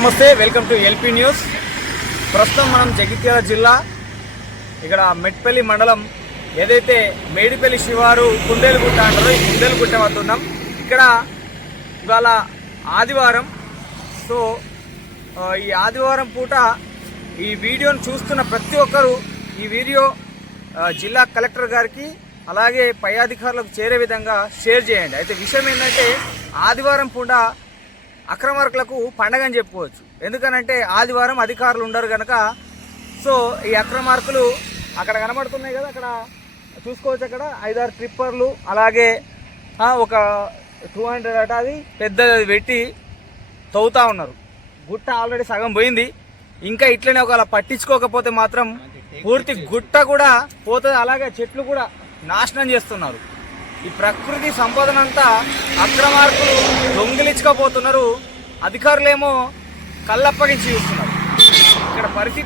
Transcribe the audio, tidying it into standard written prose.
నమస్తే, welcome to LP news. ప్రస్తుతం మనం జగిత్యాల జిల్లా ఇక్కడ మెట్పల్లి మండలం ఏదైతే మేడిపల్లి శివారు కుందేలుగుట్ట అంటారో ఈ కుందేలుగుట్ట వద్ద ఉన్నాం. ఇక్కడ ఇవాళ ఆదివారం. సో ఈ ఆదివారం పూట ఈ వీడియోను చూస్తున్న ప్రతి ఒక్కరూ ఈ వీడియో జిల్లా కలెక్టర్ గారికి అలాగే పై అధికారులకు చేరే విధంగా షేర్ చేయండి. అయితే విషయం ఏంటంటే ఆదివారం పూట అక్రమార్కులకు పండగ అని చెప్పుకోవచ్చు. ఎందుకనంటే ఆదివారం అధికారులు ఉండరు కనుక. సో ఈ అక్రమార్కులు అక్కడ కనబడుతున్నాయి కదా, అక్కడ చూసుకోవచ్చు. అక్కడ 5-6 ట్రిప్పర్లు అలాగే ఒక 200 అట అది పెద్దది పెట్టి తవ్వుతూ ఉన్నారు. గుట్ట ఆల్రెడీ సగం పోయింది. ఇంకా ఇట్లనే ఒకవేళ పట్టించుకోకపోతే మాత్రం పూర్తి గుట్ట కూడా పోతుంది. అలాగే చెట్లు కూడా నాశనం చేస్తున్నారు. ఈ ప్రకృతి సంపదనంతా అక్రమార్కులు దొంగిలించకపోతున్నారు. అధికారులేమో కళ్ళప్పగించి చూస్తున్నారు. ఇక్కడ పరిస్థితి